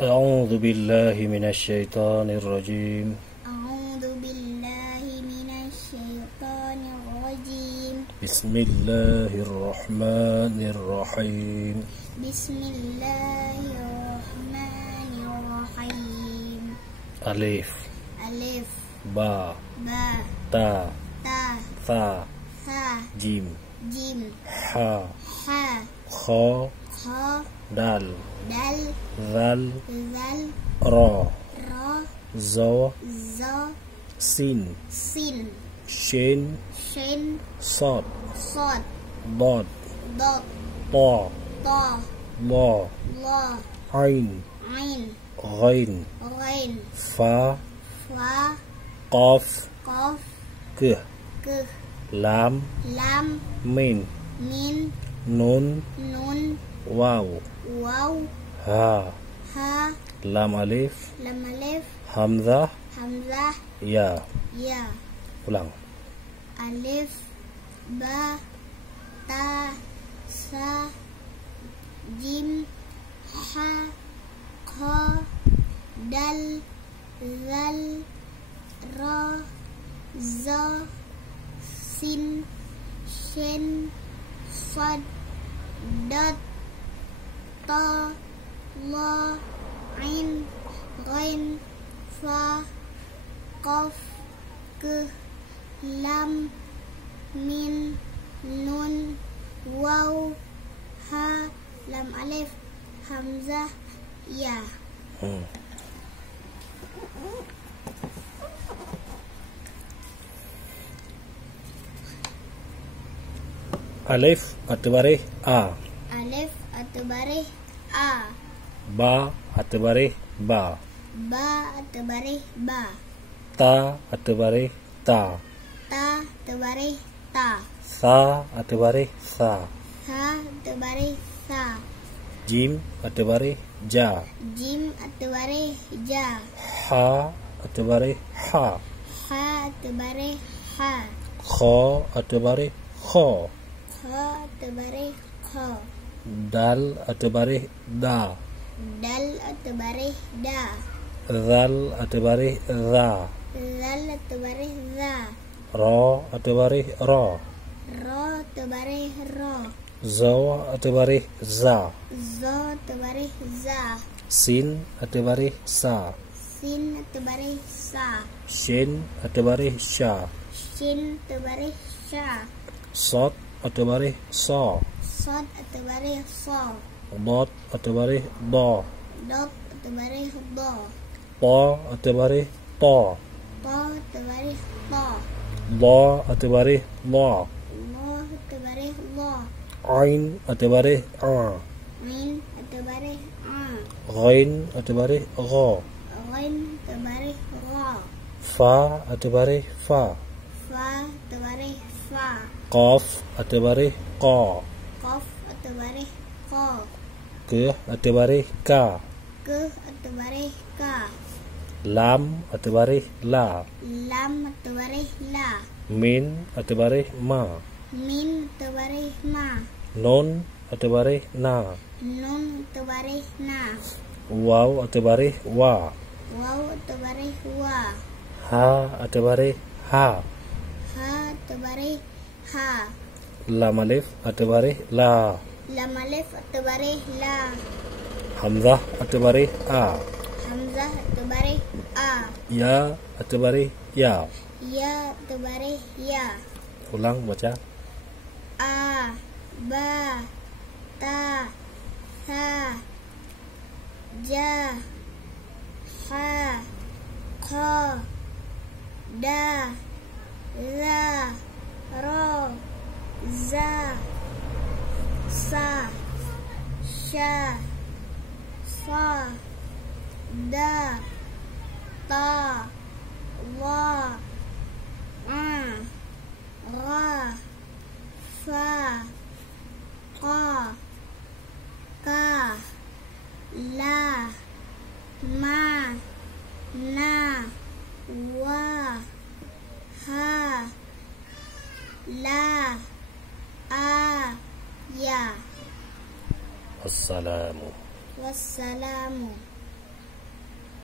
أعوذ بالله من الشيطان الرجيم. أعوذ بالله من الشيطان الرجيم. بسم الله الرحمن الرحيم. بسم الله الرحمن الرحيم. ألف ألف با با تا تا ثا ثا جيم جيم حا حا خا خا دال دال ذال ذال را را زا زا سين سين شين شين صاد صاد ضاد ضاد طا طا لا لا عين عين غين غين فا فا قاف قاف ك ك لام لام مين مين نون نون واو واو ها ها لام ألف لام ألف همزة همزة يا. يا. Ulang. ألف با تا سا جيم حا خا دال ذال را زا سين شين صاد ضاد طا لا عين غين فا قاف ك لام مين نون واو ها لام ألف همزة يا. Alif atau baris A. Alif atau baris A. Ba atau baris ba. Ba atau baris ba. Ta atau baris ta. Ta atau baris ta. Sa atau baris sa. Sa atau baris sa. Jim atau baris ja. Jim atau baris ja. Ha atau baris ha. Ha atau baris ha. Kha atau baris kha. Kha atau baris kha. Dal atau baris da. Dal atau baris da. Zal atau baris za. Zal atau baris za. Ra atau baris ra. Ra atau baris ra. Za atau baris za. Za atau baris za. Sin atau baris sa. Sin atau baris sa. Shin atau baris sha. Shin atau baris sha. Sad atau baris sa. Sad atau baris sa. Dad atau baris da. Dot atau baris da. Ta atau baris ta. Ta atau baris ta. La atau baris la. La atau baris la. Ain atau baris a. Ain atau baris a. Ghain atau baris gha. Ghain atau baris ra. Fa atau baris fa. Fa atau baris fa. Qaf atau baris qa. Qaf atau baris qa. Ke atau baris ka. Ke atau baris ka. Lam atau baris la. Lam atau baris la. Min atau baris ma. Min atau baris ma. Nun atau baris na. Nun atau baris na. Waw atau baris wa. Waw atau baris wa. Ha atau baris ha. Ha atau baris ha. Lam alif atau baris la. Lam alif atau baris la. Hamzah atau baris a. Hamzah atau baris a. Ya atau baris ya. Ya atau baris ya. Ulang baca. A ba ta sa ja ha kha da za ra za sa sha sa da ta wa ra fa qa ka la ma na wa ha la a ya. Wassalamu. Wassalamu.